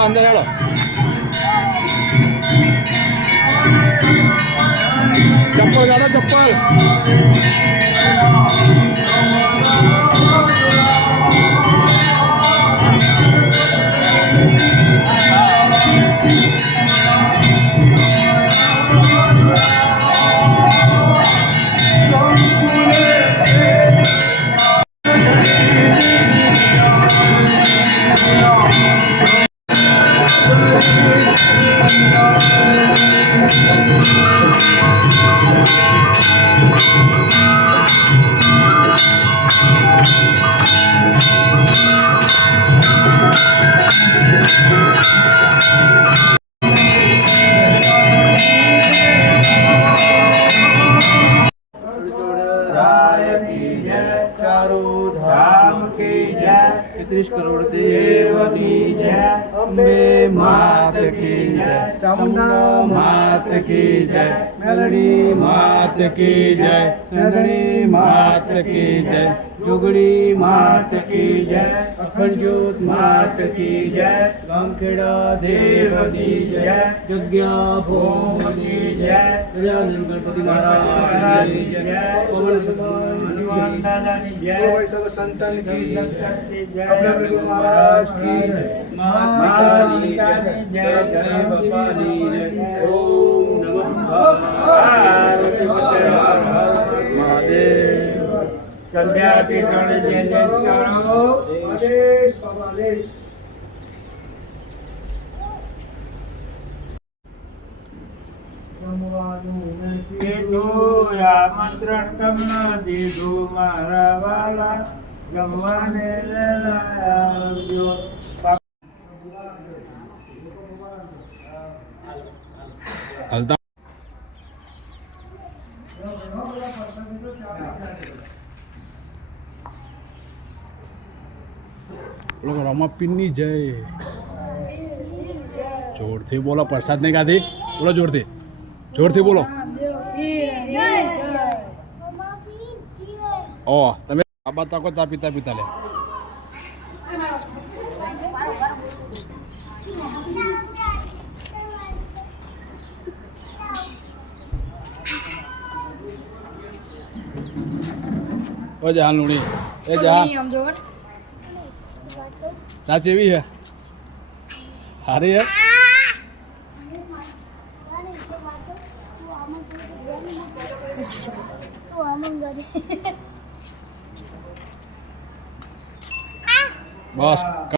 અંદર હેડો ચપ્પલ ગાડો ચપ્પલ तीस करोड़ देव की जय अम्बे मात की जय चामुंडा मात की जय मेलडी मात की जय सदनी मात की जय जुगड़ी मात की जय अखंड ज्योत मात की जय रामखेड़ा देव की जय यज्ञा भोग की जय गणपति महाराज की जय पवन समान दादा की जय भाई सब संतान की जय अपने गुरु महाराज की जय माता की जय जय बाबा की जय ओम नमः महादेव संध्या की रण जय जय करो आदेश बाबा आदेश आमंत्रण તમને દીધું મારા વાલા જમવાને આવજો હલતા લોકો રમાપીરની જય જોરથી બોલો પ્રસાદ નહીં ખાધી બોલો જોરથી બોલો ઓ તમે બાબા તાકો ચા પીતા લે ઓ જહાન લુણી એ જહાન ચા ચેવી હે હારી હે બસ